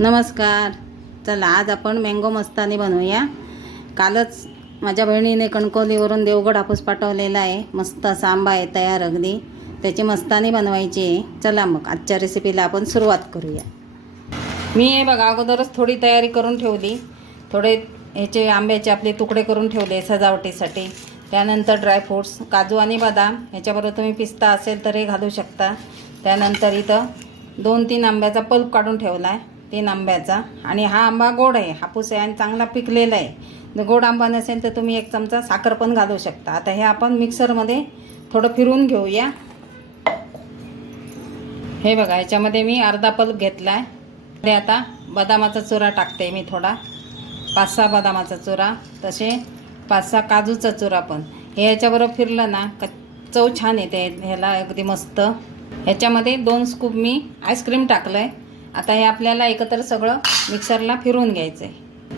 नमस्कार. चला आज आपण मँगो मस्तानी बनवूया. कालच माझ्या बहिणीने कणकवलीवरून देवगड हापूस पाठवलेला आहे. मस्त असा आंबा आहे तयार अगदी. त्याची मस्तानी बनवायची आहे. चला मग आजच्या रेसिपीला आपण सुरुवात करूया. मी हे बघा अगोदरच थोडी तयारी करून ठेवली. थोडे ह्याचे आंब्याचे आपले तुकडे करून ठेवले सजावटीसाठी. त्यानंतर ड्रायफ्रूट्स काजू आणि बदाम, ह्याच्याबरोबर तुम्ही पिस्ता असेल तरी घालू शकता. त्यानंतर इथं 2-3 आंब्याचा पल्प काढून ठेवला आहे, 3 आंब्याचा. आणि हा आंबा गोड आहे, हापूस आहे आणि चांगला पिकलेला आहे. जर गोड आंबा नसेल तर तुम्ही 1 चमचा साखर पण घालू शकता. आता हे आपण मिक्सरमध्ये थोडं फिरवून घेऊया. हे बघा याच्यामध्ये मी अर्धा पल्प घेतला आहे. आता बदामाचा चुरा टाकते मी थोडा, 5-6 बदामाचा चुरा, तसे 5-6 काजूचा चुरा पण. हे याच्याबरोबर फिरलं ना चव छान येते ह्याला अगदी मस्त. ह्याच्यामध्ये 2 स्कूप मी आईस्क्रीम टाकलं आहे. आता हे आपल्याला एकत्र सगळं मिक्सरला फिरवून घ्यायचं आहे.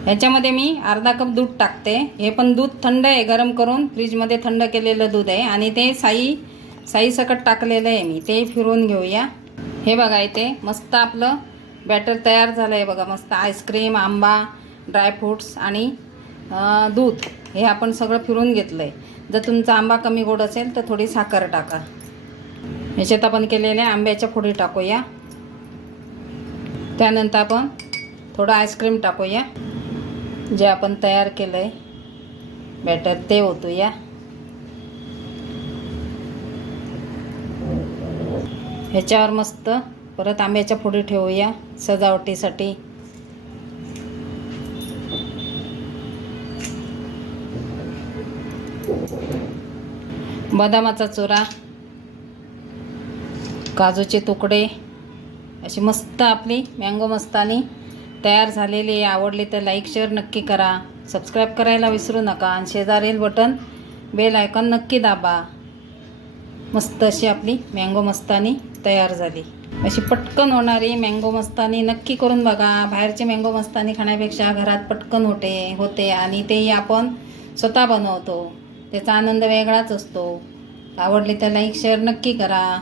ह्याच्यामध्ये मी अर्धा कप दूध टाकते. हे पण दूध थंड आहे, गरम करून फ्रीजमध्ये थंड केलेलं दूध आहे. आणि ते साई सकट टाकलेलं आहे मी. ते फिरवून घेऊया. हे बघा इथे मस्त आपलं बॅटर तयार झालं आहे बघा. मस्त आईस्क्रीम, आंबा, ड्रायफ्रूट्स आणि दूध हे आपण सगळं फिरवून घेतलं आहे. जर तुमचा आंबा कमी गोड असेल तर थोडी साखर टाका. ह्याच्यात आपण केलेल्या आंब्याच्या फोडी टाकूया. त्यानंतर आपण थोडं आईस्क्रीम टाकूया. जे आपण तयार केलं आहे बॅटर ते ओतूया. ह्याच्यावर मस्त परत आंब्याच्या फोडी ठेवूया सजावटीसाठी. बदामाचा चुरा, काजूचे तुकडे, अशी मस्त आपली मँगो मस्तानी तयार झालेली आहे. आवडली तर लाईक शेअर नक्की करा. सबस्क्राईब करायला विसरू नका आणि शेजारील बटन बेल आयकॉन नक्की दाबा. मस्त अशी आपली मँगो मस्तानी तयार झाली. अशी पटकन होणारी मँगो मस्तानी नक्की करून बघा. बाहेरची मँगो मस्तानी खाण्यापेक्षा घरात पटकन होते आणि तेही आपण स्वतः बनवतो. त्याचा आनंद वेगळाच असतो. आवडली तर लाईक शेअर नक्की करा.